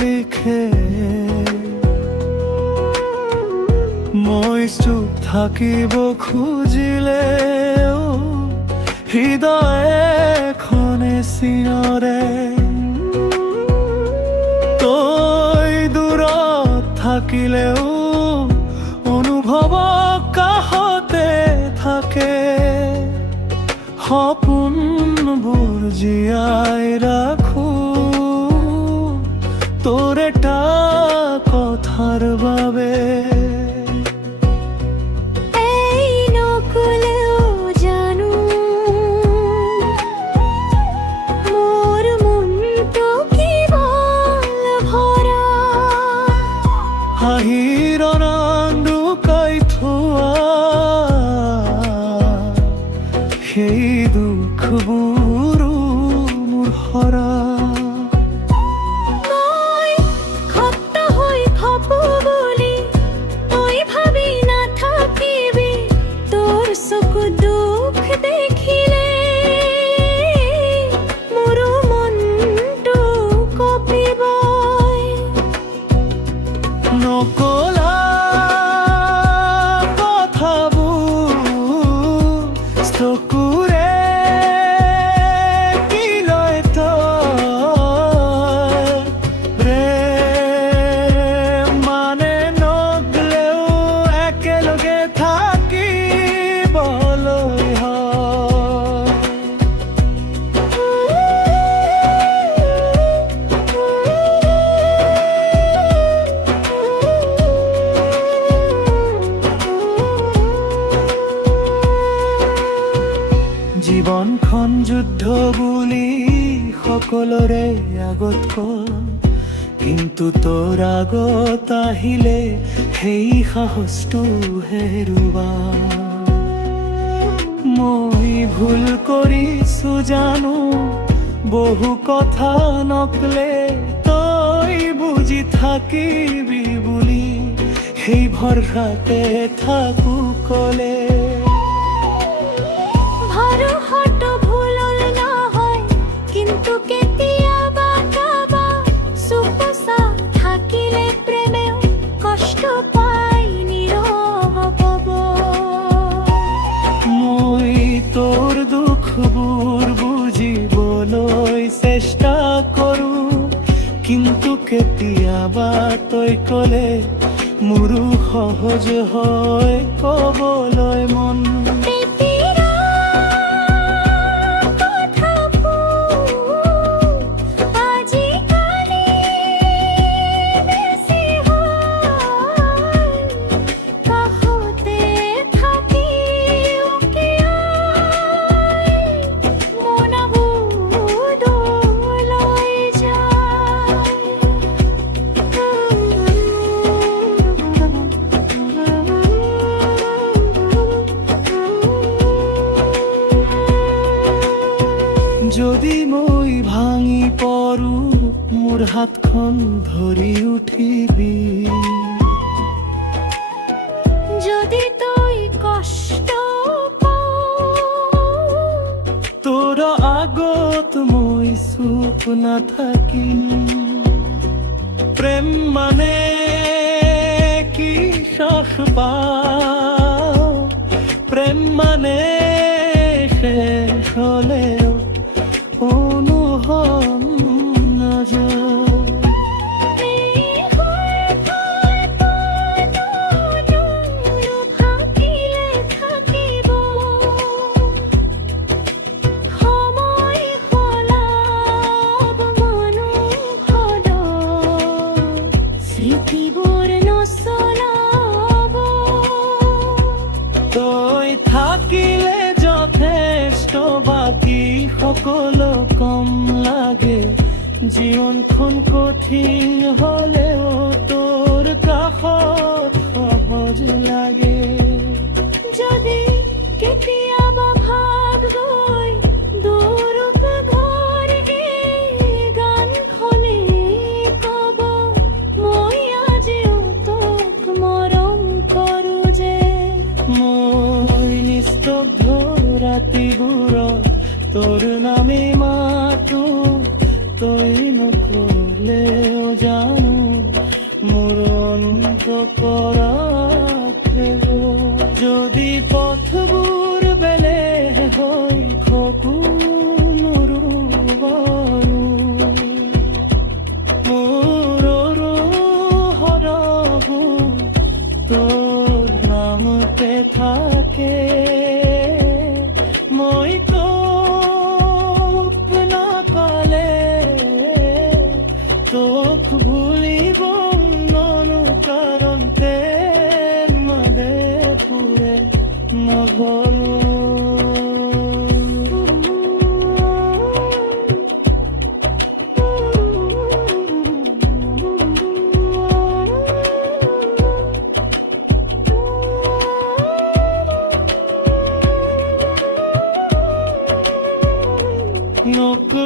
লিখে। মই চুপ থাকিব খুজিলে হৃদয়ে খনে চিঞৰে তই দূৰত থাকিলেও অনুভৱ কাষতে থাকে। সপোনবোৰ জীয়াই ৰাখো মোৰ বুলি সকলোৰে আগত কয় কিন্তু তোৰ আগত আহিলে সেই সাহসটো হেৰুৱা মই ভুল কৰিছো জানো, বহু কথা নকলে তই বুজি থাকিবি বুলি। সেই ভৰসাতে থাকো কলে। দুখবোৰ বুজিবলৈ চেষ্টা কৰোঁ কিন্তু কেতিয়াবা তই কলে মোৰো সহজ হয় কবলৈ মন। যদি মই ভাঙি পৰো মোৰ হাতখন ধৰি উঠিবি। যদি তই কষ্ট তোৰ আগত মই চুপ নাথাকিম। প্ৰেম মানে কি পাওঁ? প্ৰেম মানে শেষ হলেও তই থাকিলে যথেষ্ট বাকি সকলো কম লাগে। জীৱনখন কঠিন হলেও তোৰ কাষত সহজ লাগে। রাতিবোৰ তোৰ নামে মাতো তই নকলেও জানো মোৰ অন্ত যদি পথবোৰ বেলেগ হৈ খকুনৰো বাৰু মোৰো সৰবোৰ তোৰ নামতে থাকে। നോക്കൂ